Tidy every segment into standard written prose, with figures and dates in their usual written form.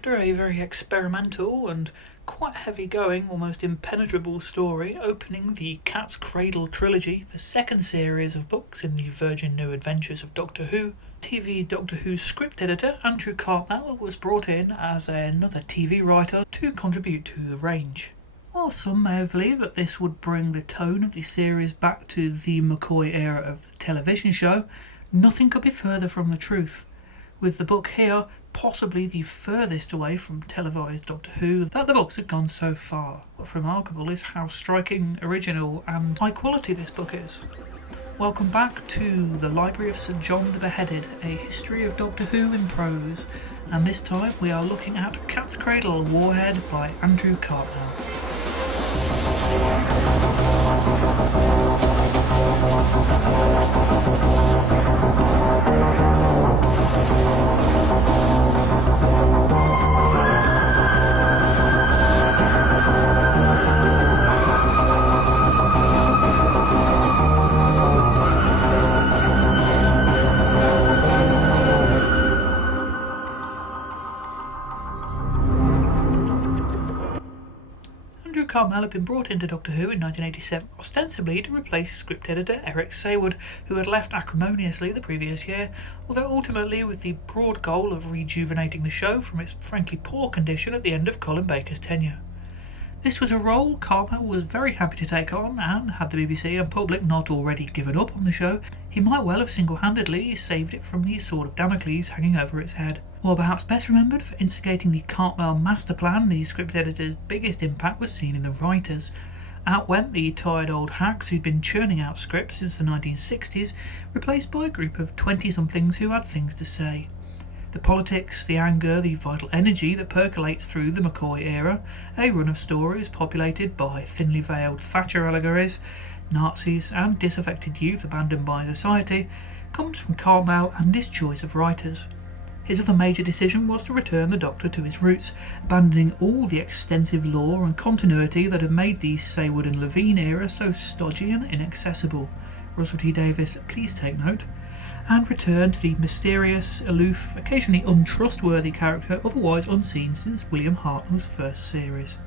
After a very experimental and quite heavy-going, almost impenetrable story opening the Cat's Cradle trilogy, the second series of books in the Virgin New Adventures of Doctor Who, TV Doctor Who script editor Andrew Cartmel was brought in as another TV writer to contribute to the range. While some may have believed that this would bring the tone of the series back to the McCoy era of the television show, nothing could be further from the truth, with the book here possibly the furthest away from televised Doctor Who that the books had gone so far. What's remarkable is how striking, original and high quality this book is. Welcome back to the Library of St John the Beheaded, a history of Doctor Who in prose, and this time we are looking at Cat's Cradle, Warhead by Andrew Cartmel. Cartmel had been brought into Doctor Who in 1987, ostensibly to replace script editor Eric Saward, who had left acrimoniously the previous year, although ultimately with the broad goal of rejuvenating the show from its frankly poor condition at the end of Colin Baker's tenure. This was a role Cartmel was very happy to take on, and had the BBC and public not already given up on the show, he might well have single-handedly saved it from the sword of Damocles hanging over its head. While perhaps best remembered for instigating the Cartmel master plan, the script editor's biggest impact was seen in the writers. Out went the tired old hacks who'd been churning out scripts since the 1960s, replaced by a group of 20-somethings who had things to say. The politics, the anger, the vital energy that percolates through the McCoy era, a run of stories populated by thinly veiled Thatcher allegories, Nazis and disaffected youth abandoned by society, comes from Cartmel and his choice of writers. His other major decision was to return the Doctor to his roots, abandoning all the extensive lore and continuity that had made the Saward and Levine era so stodgy and inaccessible. Russell T Davies, please take note. And return to the mysterious, aloof, occasionally untrustworthy character otherwise unseen since William Hartnell's first series.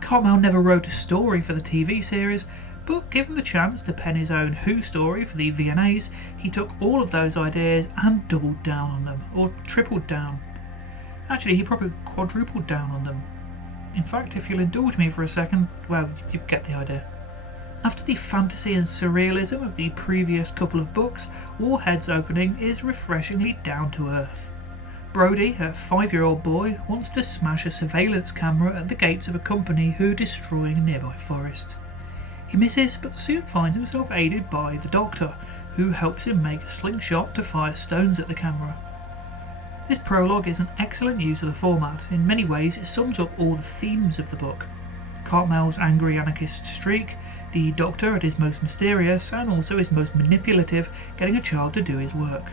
Cartmel never wrote a story for the TV series, but given the chance to pen his own Who story for the VNAs, he took all of those ideas and doubled down on them, or tripled down. Actually, he probably quadrupled down on them. In fact, if you'll indulge me for a second, well, you get the idea. After the fantasy and surrealism of the previous couple of books, Warhead's opening is refreshingly down to earth. Brody, a 5-year-old boy, wants to smash a surveillance camera at the gates of a company who are destroying a nearby forest. He misses, but soon finds himself aided by the Doctor, who helps him make a slingshot to fire stones at the camera. This prologue is an excellent use of the format. In many ways it sums up all the themes of the book. Cartmel's angry anarchist streak, the Doctor at his most mysterious and also his most manipulative, getting a child to do his work,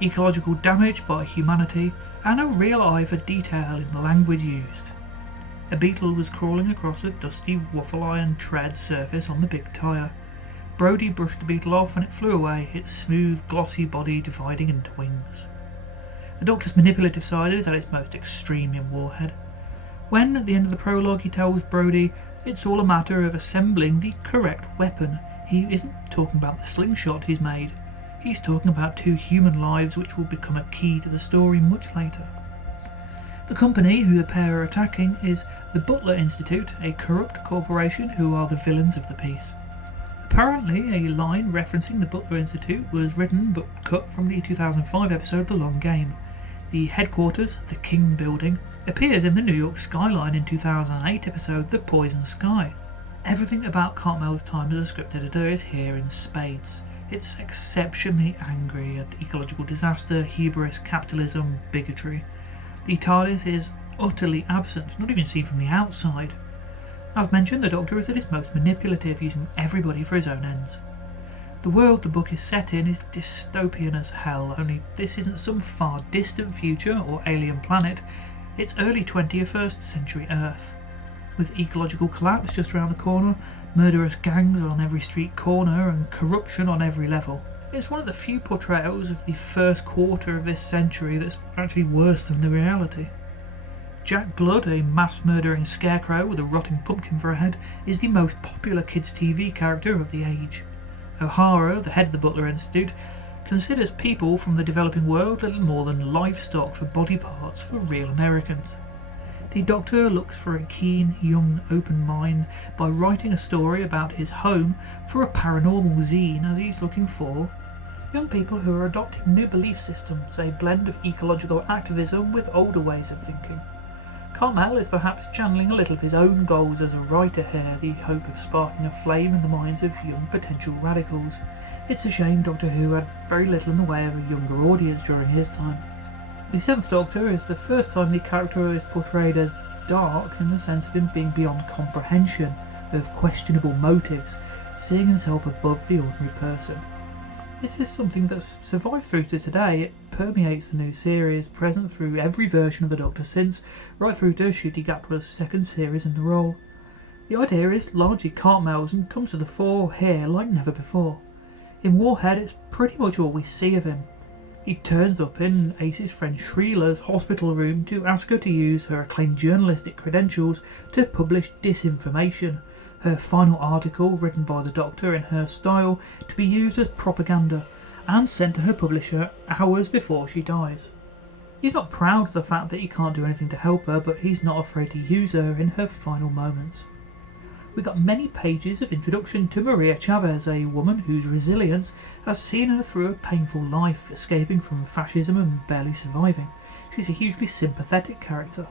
ecological damage by humanity, and a real eye for detail in the language used. A beetle was crawling across a dusty waffle iron tread surface on the big tyre. Brody brushed the beetle off and it flew away, its smooth, glossy body dividing into wings. The Doctor's manipulative side is at its most extreme in Warhead. When, at the end of the prologue, he tells Brody it's all a matter of assembling the correct weapon, he isn't talking about the slingshot he's made. He's talking about 2 human lives which will become a key to the story much later. The company who the pair are attacking is the Butler Institute, a corrupt corporation who are the villains of the piece. Apparently, a line referencing the Butler Institute was written but cut from the 2005 episode The Long Game. The headquarters, the King Building, appears in the New York skyline in 2008 episode The Poison Sky. Everything about Cartmel's time as a script editor is here in spades. It's exceptionally angry at ecological disaster, hubris, capitalism, bigotry. The TARDIS is utterly absent, not even seen from the outside. As mentioned, the Doctor is at his most manipulative, using everybody for his own ends. The world the book is set in is dystopian as hell, only this isn't some far distant future or alien planet, it's early 21st century Earth. With ecological collapse just around the corner, murderous gangs on every street corner and corruption on every level. It's one of the few portrayals of the first quarter of this century that's actually worse than the reality. Jack Blood, a mass-murdering scarecrow with a rotting pumpkin for a head, is the most popular kids' TV character of the age. O'Hara, the head of the Butler Institute, considers people from the developing world little more than livestock for body parts for real Americans. The Doctor looks for a keen, young, open mind by writing a story about his home for a paranormal zine, as he's looking for young people who are adopting new belief systems, a blend of ecological activism with older ways of thinking. Cartmel is perhaps channeling a little of his own goals as a writer here, the hope of sparking a flame in the minds of young potential radicals. It's a shame Doctor Who had very little in the way of a younger audience during his time. The Seventh Doctor is the first time the character is portrayed as dark in the sense of him being beyond comprehension, of questionable motives, seeing himself above the ordinary person. This is something that's survived through to today. It permeates the new series, present through every version of the Doctor since, right through to Ncuti Gatwa's second series in the role. The idea is largely Cartmel's and comes to the fore here like never before. In Warhead, it's pretty much all we see of him. He turns up in Ace's friend Shriela's hospital room to ask her to use her acclaimed journalistic credentials to publish disinformation, her final article written by the Doctor in her style to be used as propaganda and sent to her publisher hours before she dies. He's not proud of the fact that he can't do anything to help her, but he's not afraid to use her in her final moments. We've got many pages of introduction to Maria Chavez, a woman whose resilience has seen her through a painful life, escaping from fascism and barely surviving. She's a hugely sympathetic character.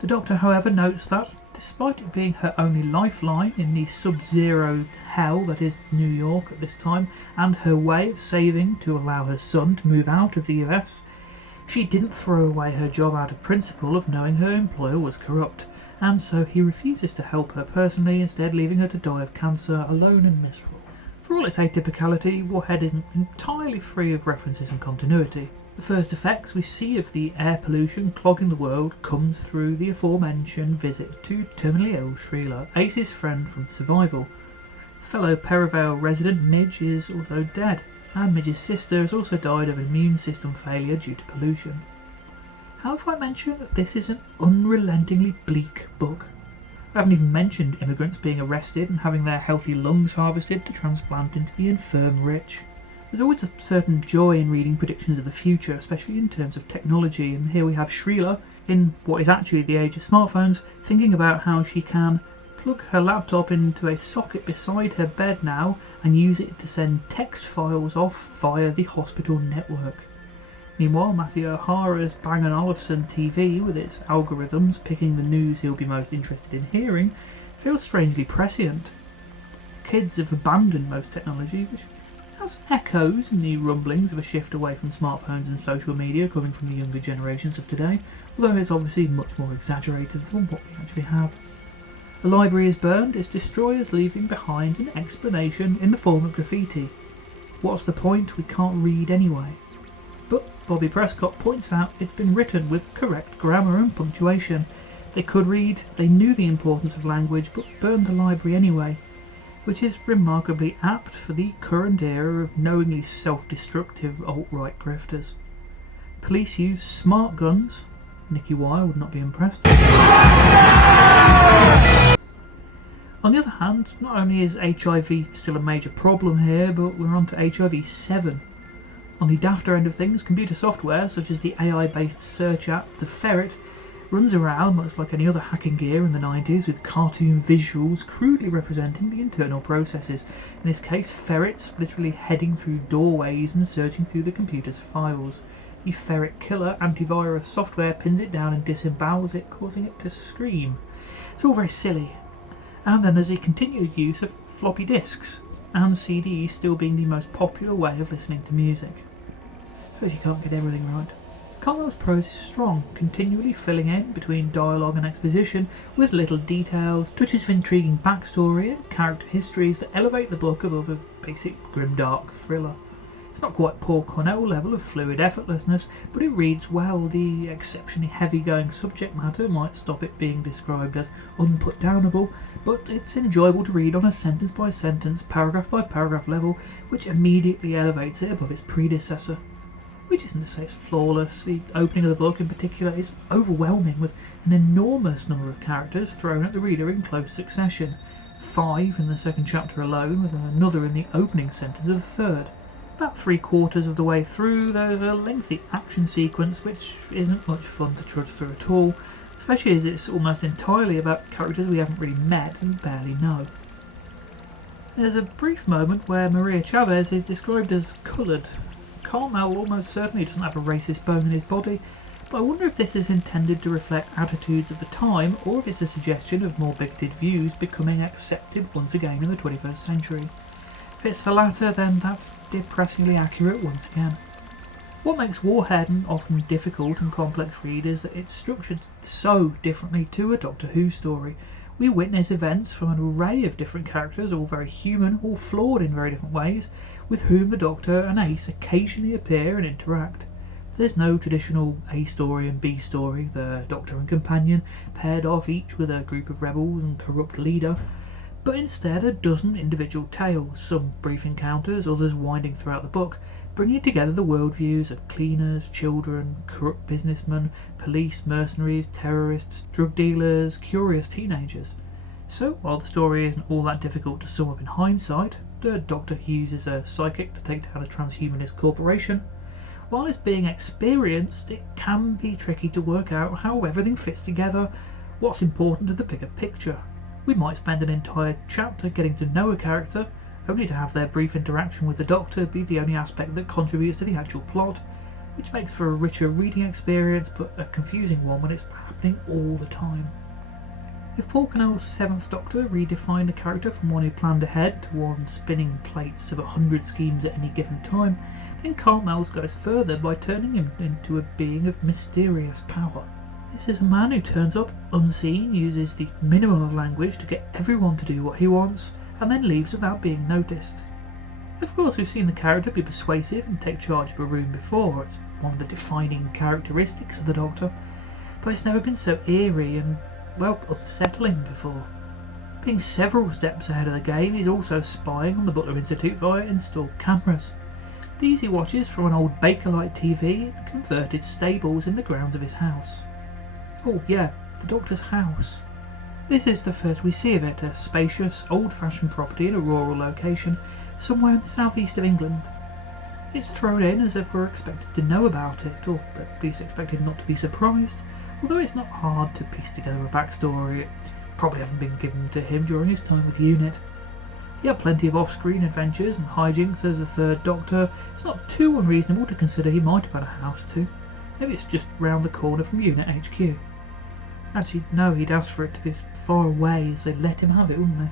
The Doctor, however, notes that, despite it being her only lifeline in the sub-zero hell that is New York at this time, and her way of saving to allow her son to move out of the US, she didn't throw away her job out of principle of knowing her employer was corrupt, and so he refuses to help her personally, instead leaving her to die of cancer alone and miserable. For all its atypicality, Warhead isn't entirely free of references and continuity. The first effects we see of the air pollution clogging the world comes through the aforementioned visit to terminally ill Shriela, Ace's friend from Survival. Fellow Perivale resident Midge is also dead, and Midge's sister has also died of immune system failure due to pollution. How have I mentioned that this is an unrelentingly bleak book? I haven't even mentioned immigrants being arrested and having their healthy lungs harvested to transplant into the infirm rich. There's always a certain joy in reading predictions of the future, especially in terms of technology, and here we have Shriela, in what is actually the age of smartphones, thinking about how she can plug her laptop into a socket beside her bed now and use it to send text files off via the hospital network. Meanwhile, Matthew O'Hara's Bang & Olufsen TV, with its algorithms picking the news he'll be most interested in hearing, feels strangely prescient. Kids have abandoned most technology, which has echoes in the rumblings of a shift away from smartphones and social media coming from the younger generations of today, although it's obviously much more exaggerated than what we actually have. The library is burned, its destroyers leaving behind an explanation in the form of graffiti. What's the point? We can't read anyway. But Bobby Prescott points out it's been written with correct grammar and punctuation. They could read, they knew the importance of language, but burned the library anyway, which is remarkably apt for the current era of knowingly self-destructive alt-right grifters. Police use smart guns. Nicky Wire would not be impressed. On the other hand, not only is HIV still a major problem here, but we're on to HIV-7. On the dafter end of things, computer software, such as the AI-based search app The Ferret, runs around much like any other hacking gear in the 90s, with cartoon visuals crudely representing the internal processes. In this case, ferrets literally heading through doorways and searching through the computer's files. The Ferret Killer antivirus software pins it down and disembowels it, causing it to scream. It's all very silly. And then there's the continued use of floppy disks, and CDs still being the most popular way of listening to music. Because you can't get everything right. Cartmel's prose is strong, continually filling in between dialogue and exposition with little details, touches of intriguing backstory and character histories that elevate the book above a basic grimdark thriller. It's not quite Paul Cornell level of fluid effortlessness, but it reads well. The exceptionally heavy-going subject matter might stop it being described as unputdownable, but it's enjoyable to read on a sentence-by-sentence, paragraph-by-paragraph level, which immediately elevates it above its predecessor. which isn't to say it's flawless. The opening of the book in particular is overwhelming, with an enormous number of characters thrown at the reader in close succession. 5 in the second chapter alone, with another in the opening sentence of the third. About 3/4 of the way through, there's a lengthy action sequence which isn't much fun to trudge through at all, especially as it's almost entirely about characters we haven't really met and barely know. There's a brief moment where Maria Chavez is described as coloured. Cartmel almost certainly doesn't have a racist bone in his body, but I wonder if this is intended to reflect attitudes of the time, or if it's a suggestion of more bigoted views becoming accepted once again in the 21st century. If it's the latter, then that's depressingly accurate once again. What makes Warhead an often difficult and complex read is that it's structured so differently to a Doctor Who story. We witness events from an array of different characters, all very human, all flawed in very different ways, with whom the Doctor and Ace occasionally appear and interact. There's no traditional A story and B story, the Doctor and companion paired off each with a group of rebels and corrupt leader, but instead a dozen individual tales, some brief encounters, others winding throughout the book, bringing together the worldviews of cleaners, children, corrupt businessmen, police, mercenaries, terrorists, drug dealers, curious teenagers. So, while the story isn't all that difficult to sum up in hindsight, the Doctor uses a psychic to take down a transhumanist corporation. While it's being experienced, it can be tricky to work out how everything fits together, what's important to the bigger picture. We might spend an entire chapter getting to know a character, only to have their brief interaction with the Doctor be the only aspect that contributes to the actual plot, which makes for a richer reading experience, but a confusing one when it's happening all the time. If Parkin's 7th Doctor redefined a character from one who planned ahead to one spinning plates of 100 schemes at any given time, then Cartmel's goes further by turning him into a being of mysterious power. This is a man who turns up unseen, uses the minimum of language to get everyone to do what he wants, and then leaves without being noticed. Of course, we've seen the character be persuasive and take charge of a room before. It's one of the defining characteristics of the Doctor, but it's never been so eerie and, well, unsettling before. Being several steps ahead of the game, he's also spying on the Butler Institute via installed cameras. These he watches from an old Bakelite TV and converted stables in the grounds of his house. Oh yeah, the Doctor's house. This is the first we see of it, a spacious, old-fashioned property in a rural location, somewhere in the southeast of England. It's thrown in as if we're expected to know about it, or at least expected not to be surprised, although it's not hard to piece together a backstory. It probably hasn't been given to him during his time with the unit. He had plenty of off-screen adventures and hijinks as the third Doctor. It's not too unreasonable to consider he might have had a house too. Maybe it's just round the corner from Unit HQ. Actually, no, he'd asked for it to be far away, as they'd let him have it, wouldn't they?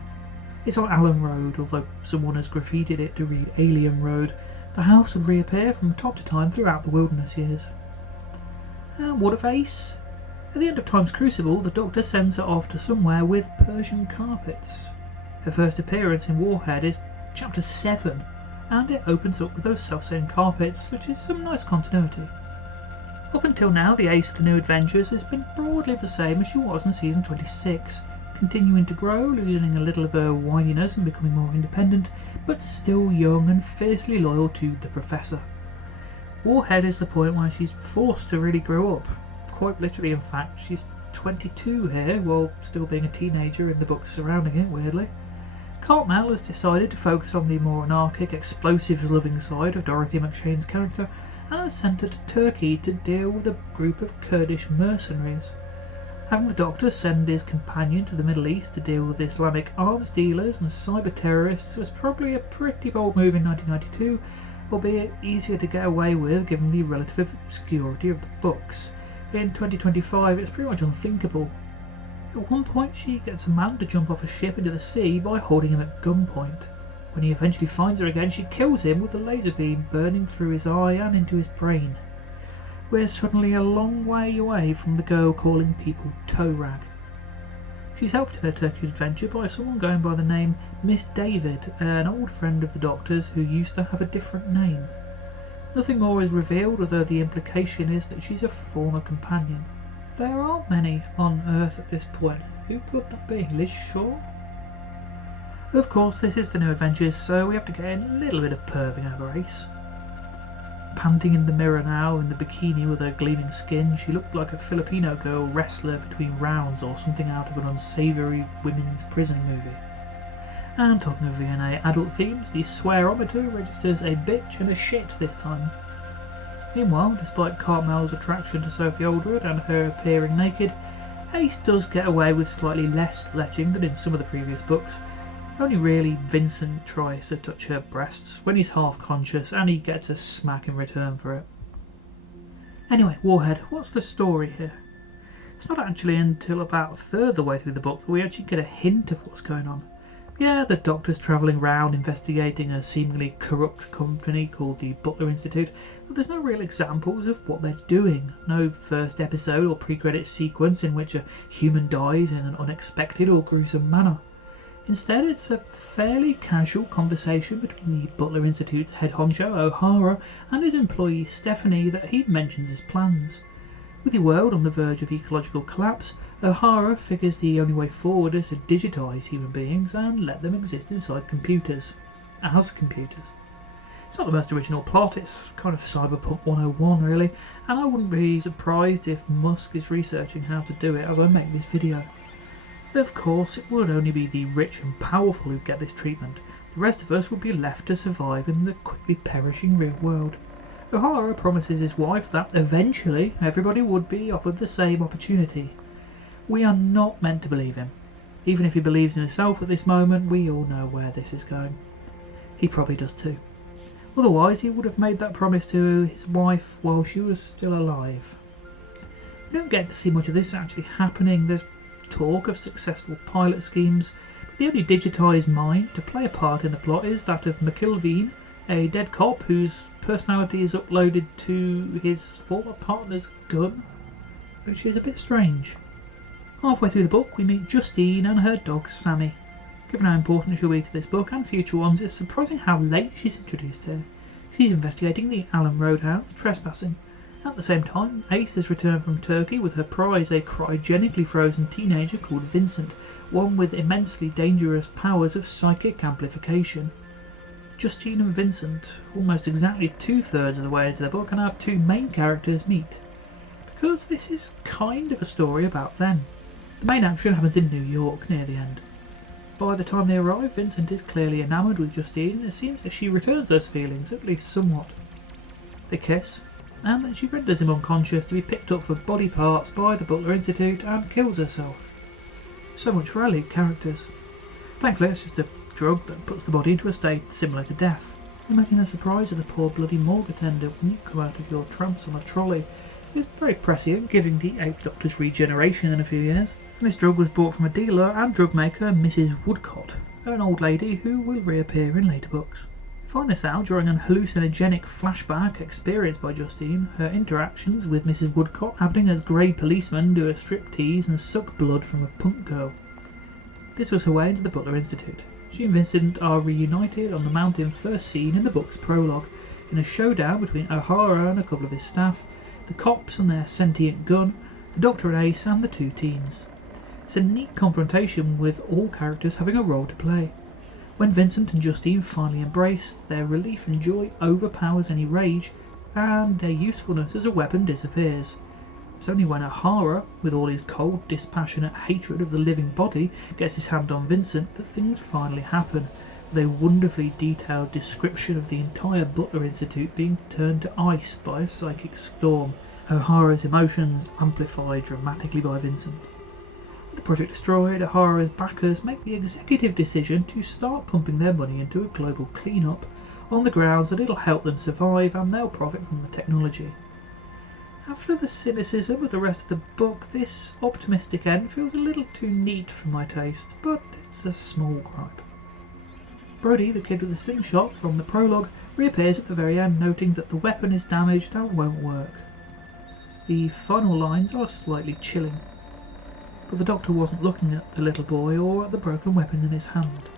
It's on Allen Road, although someone has graffitied it to read Alien Road. The house would reappear from time to time throughout the wilderness years. And what of Ace? At the end of Time's Crucible, the Doctor sends her off to somewhere with Persian carpets. Her first appearance in Warhead is Chapter 7, and it opens up with those self-same carpets, which is some nice continuity. Up until now, the Ace of the New Adventures has been broadly the same as she was in Season 26, continuing to grow, losing a little of her whininess and becoming more independent, but still young and fiercely loyal to the Professor. Warhead is the point where she's forced to really grow up. Quite literally, in fact, she's 22 here, while still being a teenager in the books surrounding it, weirdly. Cartmel has decided to focus on the more anarchic, explosive-loving side of Dorothy McShane's character, and has sent her to Turkey to deal with a group of Kurdish mercenaries. Having the Doctor send his companion to the Middle East to deal with Islamic arms dealers and cyber terrorists was probably a pretty bold move in 1992, albeit easier to get away with given the relative obscurity of the books. In 2025 it's pretty much unthinkable. At one point she gets a man to jump off a ship into the sea by holding him at gunpoint. When he eventually finds her again, she kills him with a laser beam burning through his eye and into his brain. We're suddenly a long way away from the girl calling people toe rag. She's helped in her Turkish adventure by someone going by the name Miss David, an old friend of the Doctor's who used to have a different name. Nothing more is revealed, although the implication is that she's a former companion. There aren't many on Earth at this point. Who could that be? Liz Shaw? Of course, this is the New Adventures, so we have to get in a little bit of perving over Ace. panting in the mirror now in the bikini with her gleaming skin. She looked like a Filipino girl wrestler between rounds or something out of an unsavoury women's prison movie. And talking of V&A adult themes, the swearometer registers a bitch and a shit this time. Meanwhile, despite Cartmel's attraction to Sophie Aldred and her appearing naked, Ace does get away with slightly less leching than in some of the previous books. Only really Vincent tries to touch her breasts when he's half conscious, and he gets a smack in return for it. Anyway, Warhead, what's the story here? It's not actually until about a third of the way through the book that we actually get a hint of what's going on. Yeah, the Doctor's travelling around investigating a seemingly corrupt company called the Butler Institute, but there's no real examples of what they're doing. No first episode or pre-credit sequence in which a human dies in an unexpected or gruesome manner. Instead, it's a fairly casual conversation between the Butler Institute's head honcho, O'Hara, and his employee, Stephanie, that he mentions his plans. With the world on the verge of ecological collapse, O'Hara figures the only way forward is to digitise human beings and let them exist inside computers. As computers. It's not the most original plot, it's kind of Cyberpunk 101 really, and I wouldn't be surprised if Musk is researching how to do it as I make this video. Of course, it would only be the rich and powerful who get this treatment. The rest of us would be left to survive in the quickly perishing real world. O'Hara promises his wife that eventually everybody would be offered the same opportunity. We are not meant to believe him. Even if he believes in himself at this moment, we all know where this is going. He probably does too. Otherwise, he would have made that promise to his wife while she was still alive. We don't get to see much of this actually happening. There's talk of successful pilot schemes, but the only digitised mind to play a part in the plot is that of McIlveen, a dead cop whose personality is uploaded to his former partner's gun, which is a bit strange. Halfway through the book we meet Justine and her dog Sammy. Given how important she'll be to this book and future ones, it's surprising how late she's introduced here. She's investigating the Allen Roadhouse trespassing. At the same time, Ace has returned from Turkey with her prize, a cryogenically frozen teenager called Vincent, one with immensely dangerous powers of psychic amplification. Justine and Vincent, almost exactly 2/3 of the way into the book, and our two main characters meet. Because this is kind of a story about them. The main action happens in New York near the end. By the time they arrive, Vincent is clearly enamoured with Justine, and it seems that she returns those feelings, at least somewhat. They kiss, and then she renders him unconscious to be picked up for body parts by the Butler Institute and kills herself. So much for our lead characters. Thankfully it's just a drug that puts the body into a state similar to death. Imagine the surprise of the poor bloody morgue attendant when you come out of your trance on a trolley. It's very prescient, giving the 8th Doctor's regeneration in a few years. And this drug was bought from a dealer and drug maker, Mrs. Woodcott, an old lady who will reappear in later books. We find this out during an hallucinogenic flashback experienced by Justine, her interactions with Mrs. Woodcott happening as grey policemen do a striptease and suck blood from a punk girl. This was her way into the Butler Institute. She and Vincent are reunited on the mountain first seen in the book's prologue, in a showdown between O'Hara and a couple of his staff, the cops and their sentient gun, the Doctor and Ace, and the two teens. It's a neat confrontation with all characters having a role to play. When Vincent and Justine finally embrace, their relief and joy overpowers any rage, and their usefulness as a weapon disappears. It's only when O'Hara, with all his cold, dispassionate hatred of the living body, gets his hand on Vincent that things finally happen, with a wonderfully detailed description of the entire Butler Institute being turned to ice by a psychic storm, O'Hara's emotions amplified dramatically by Vincent. With the project destroyed, O'Hara's backers make the executive decision to start pumping their money into a global clean-up, on the grounds that it'll help them survive and they'll profit from the technology. After the cynicism of the rest of the book, this optimistic end feels a little too neat for my taste, but it's a small gripe. Brody, the kid with the slingshot from the prologue, reappears at the very end, noting that the weapon is damaged and won't work. The final lines are slightly chilling, but the Doctor wasn't looking at the little boy or at the broken weapon in his hand.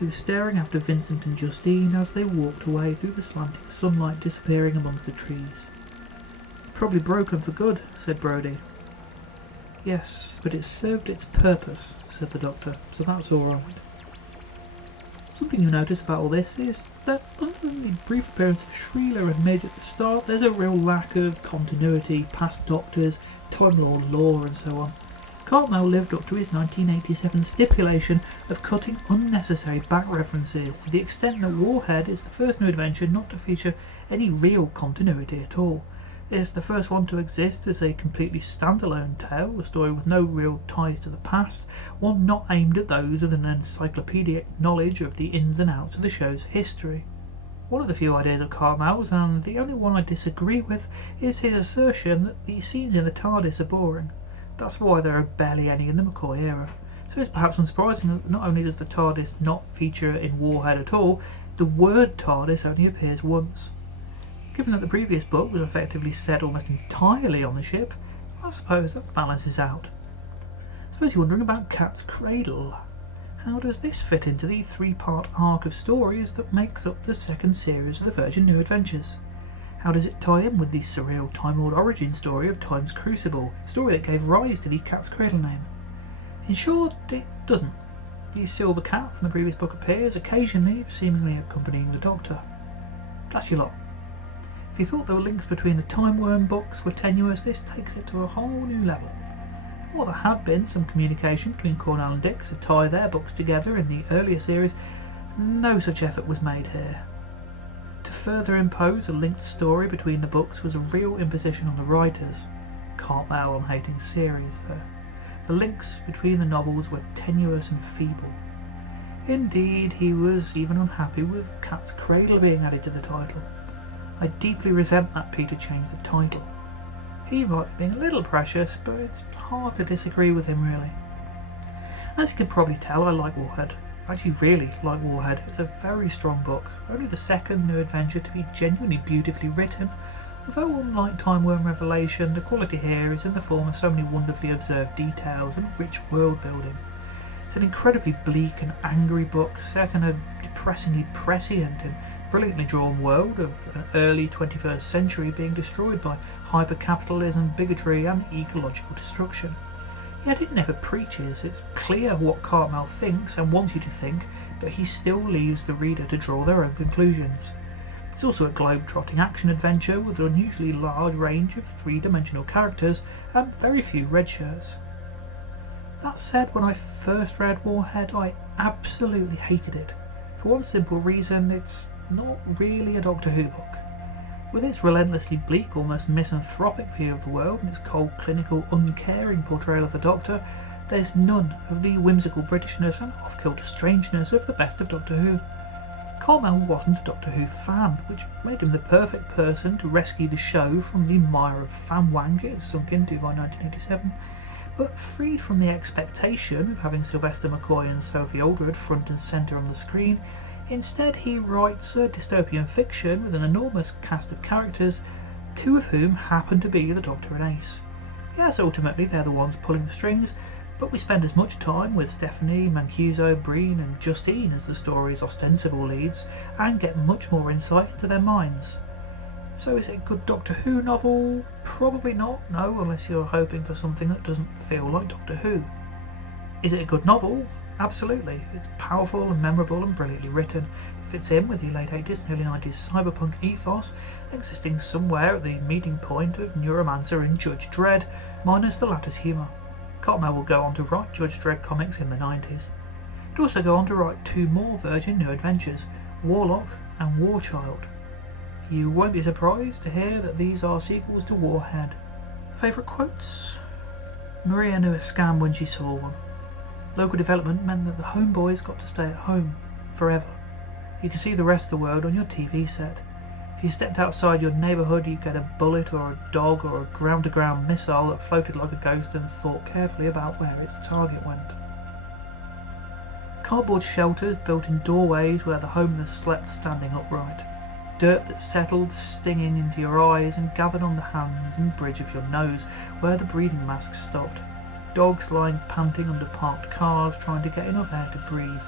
He was staring after Vincent and Justine as they walked away through the slanting sunlight, disappearing amongst the trees. "Probably broken for good," said Brody. "Yes, but it served its purpose," said the Doctor, "so that's all right." Something you'll notice about all this is that other than the brief appearance of Shrieler and Midge at the start, there's a real lack of continuity, past Doctors, Time Lord lore and so on. Cartmel lived up to his 1987 stipulation of cutting unnecessary back references to the extent that Warhead is the first new adventure not to feature any real continuity at all. It's the first one to exist as a completely standalone tale, a story with no real ties to the past, one not aimed at those with an encyclopedic knowledge of the ins and outs of the show's history. One of the few ideas of Cartmel's, and the only one I disagree with, is his assertion that the scenes in the TARDIS are boring. That's why there are barely any in the McCoy era. So it's perhaps unsurprising that not only does the TARDIS not feature in Warhead at all, the word TARDIS only appears once. Given that the previous book was effectively set almost entirely on the ship, I suppose that balances out. I suppose you're wondering about Cat's Cradle. How does this fit into the three-part arc of stories that makes up the second series of the Virgin New Adventures? How does it tie in with the surreal Time Lord origin story of Time's Crucible, the story that gave rise to the Cat's Cradle name? In short, it doesn't. The silver cat from the previous book appears, occasionally seemingly accompanying the Doctor. That's your lot. If you thought there were links between the Time Worm books were tenuous, this takes it to a whole new level. While there had been some communication between Cornell and Dix to tie their books together in the earlier series, no such effort was made here. To further impose a linked story between the books was a real imposition on the writers. Cartmel on hating series there. The links between the novels were tenuous and feeble. Indeed, he was even unhappy with Cat's Cradle being added to the title. I deeply resent that Peter changed the title. He might be being a little precious, but it's hard to disagree with him really. As you can probably tell, I like Warhead. I actually really like Warhead. It's a very strong book, only the second new adventure to be genuinely beautifully written, although unlike Time Worm Revelation, the quality here is in the form of so many wonderfully observed details and rich world building. It's an incredibly bleak and angry book set in a depressingly prescient and brilliantly drawn world of an early 21st century being destroyed by hyper-capitalism, bigotry and ecological destruction. Yet it never preaches. It's clear what Cartmel thinks and wants you to think, but he still leaves the reader to draw their own conclusions. It's also a globe-trotting action adventure with an unusually large range of three-dimensional characters and very few red shirts. That said, when I first read Warhead, I absolutely hated it. For one simple reason, it's not really a Doctor Who book. With its relentlessly bleak, almost misanthropic view of the world and its cold, clinical, uncaring portrayal of the Doctor, there's none of the whimsical Britishness and off-kilter strangeness of the best of Doctor Who. Cartmel wasn't a Doctor Who fan, which made him the perfect person to rescue the show from the mire of fanwank it had sunk into by 1987, but freed from the expectation of having Sylvester McCoy and Sophie Aldred front and centre on the screen. Instead, he writes a dystopian fiction with an enormous cast of characters, two of whom happen to be the Doctor and Ace. Yes, ultimately they're the ones pulling the strings, but we spend as much time with Stephanie, Mancuso, Breen and Justine as the story's ostensible leads, and get much more insight into their minds. So is it a good Doctor Who novel? Probably not, no, unless you're hoping for something that doesn't feel like Doctor Who. Is it a good novel? Absolutely. It's powerful and memorable and brilliantly written. It fits in with the late 80s and early 90s cyberpunk ethos, existing somewhere at the meeting point of Neuromancer and Judge Dredd, minus the latter's humour. Cartmel will go on to write Judge Dredd comics in the 90s. He'd also go on to write two more Virgin New Adventures, Warlock and Warchild. You won't be surprised to hear that these are sequels to Warhead. Favourite quotes? Maria knew a scam when she saw one. Local development meant that the homeboys got to stay at home forever. You could see the rest of the world on your TV set. If you stepped outside your neighbourhood, you'd get a bullet or a dog or a ground-to-ground missile that floated like a ghost and thought carefully about where its target went. Cardboard shelters built in doorways where the homeless slept standing upright. Dirt that settled, stinging into your eyes and gathered on the hands and bridge of your nose where the breathing masks stopped. Dogs lying panting under parked cars trying to get enough air to breathe.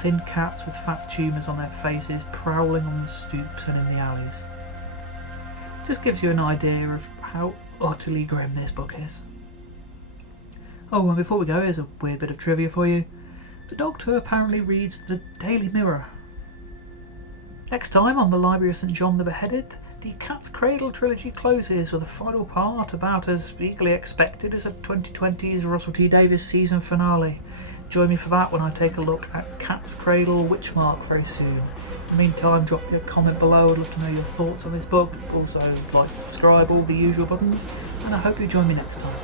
Thin cats with fat tumours on their faces prowling on the stoops and in the alleys. It just gives you an idea of how utterly grim this book is. Oh, and before we go, here's a weird bit of trivia for you. The Doctor apparently reads the Daily Mirror. Next time on the Library of St John the Beheaded, the Cat's Cradle trilogy closes with a final part about as eagerly expected as a 2020's Russell T Davies season finale. Join me for that when I take a look at Cat's Cradle Witchmark very soon. In the meantime, drop me a comment below. I'd love to know your thoughts on this book. Also, like, subscribe, all the usual buttons, and I hope you join me next time.